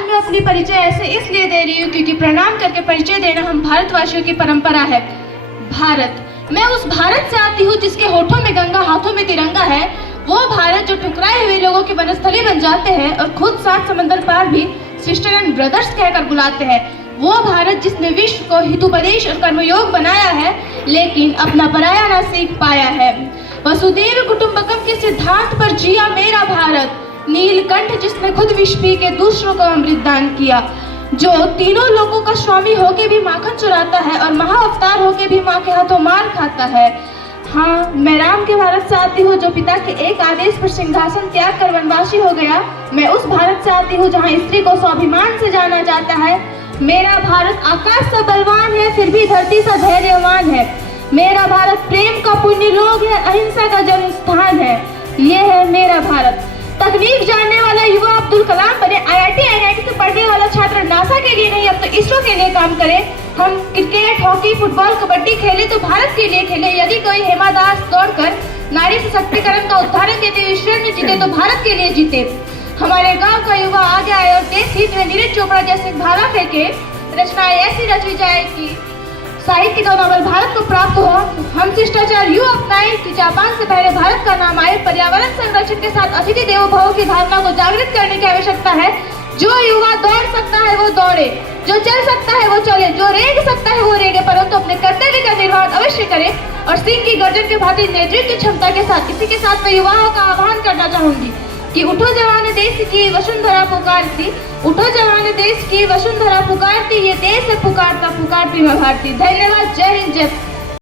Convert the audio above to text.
आज मैं अपनी परिचय ऐसे इसलिए दे रही हूँ क्योंकि प्रणाम करके परिचय देना हम भारतवासियों की परंपरा है। भारत, मैं उस भारत से आती हूँ जिसके होठों में गंगा, हाथों में तिरंगा है। वो भारत जो ठुकराए हुए लोगों की वनस्थली बन जाते हैं और खुद 7 समंदर पार भी सिस्टर एंड ब्रदर्स कहकर बुलाते हैं। वो भारत जिसने विश्व को हितोपदेश और कर्मयोग बनाया है, लेकिन अपना पराया ना सीख पाया है। वसुधैव कुटुंबकम के सिद्धांत पर जिया मेरा भारत। नीलकंठ जिसने खुद विष पी के दूसरों को अमृत दान किया, जो तीनों लोगों का स्वामी होके भी माखन चुराता है और महाअवतार होके भी माँ के हाथों मार खाता है। हाँ, मैं राम के भारत से आती हूँ जो पिता के एक आदेश पर सिंहासन त्याग कर वनवासी हो गया। मैं उस भारत से आती हूँ जहाँ स्त्री को स्वाभिमान से जाना जाता है। मेरा भारत आकाश सा बलवान है, फिर भी धरती सा धैर्यवान है। मेरा भारत प्रेम का पुण्य लोक है, अहिंसा का जन्म स्थान है। ये है मेरा भारत। तकनीक जानने वाला युवा अब्दुल कलाम बने, IIT से पढ़ने वाला छात्र नासा के लिए नहीं अब तो इसरो के लिए काम करे। हम क्रिकेट, हॉकी, फुटबॉल, कबड्डी खेले तो भारत के लिए खेले। यदि कोई हेमा दास दौड़कर नारी सशक्तिकरण का उदाहरण देते हुए ईश्वर में जीते तो भारत के लिए जीते। हमारे गांव का युवा आगे आए और देश हित में नीरज चोपड़ा जैसे भाला फेंके, रचनाएं ऐसी रची जाए कि साहित्य का नोबेल भारत को प्राप्त हो। हम शिष्टाचार यूं अपनाएं कि जापान से पहले भारत का नाम आए। पर्यावरण संरक्षण के साथ अतिथि देवो भव की भावना को जागृत करने की आवश्यकता है। जो युवा दौड़ सकता है वो दौड़े, जो चल सकता है वो चले, जो रेंग सकता है वो रेंगे, परंतु अपने कर्तव्य का निर्वहन अवश्य करे और सिंह की गर्जन के भांति नेतृत्व क्षमता के साथ। इसी के साथ मैं युवाओं का आह्वान करना चाहूंगी कि उठो जवान देश की वसुंधरा पुकारती, उठो जवान देश की वसुंधरा पुकारती, ये देश है पुकारता पुकारती मैं भारती। धन्यवाद। जय हिंद, जय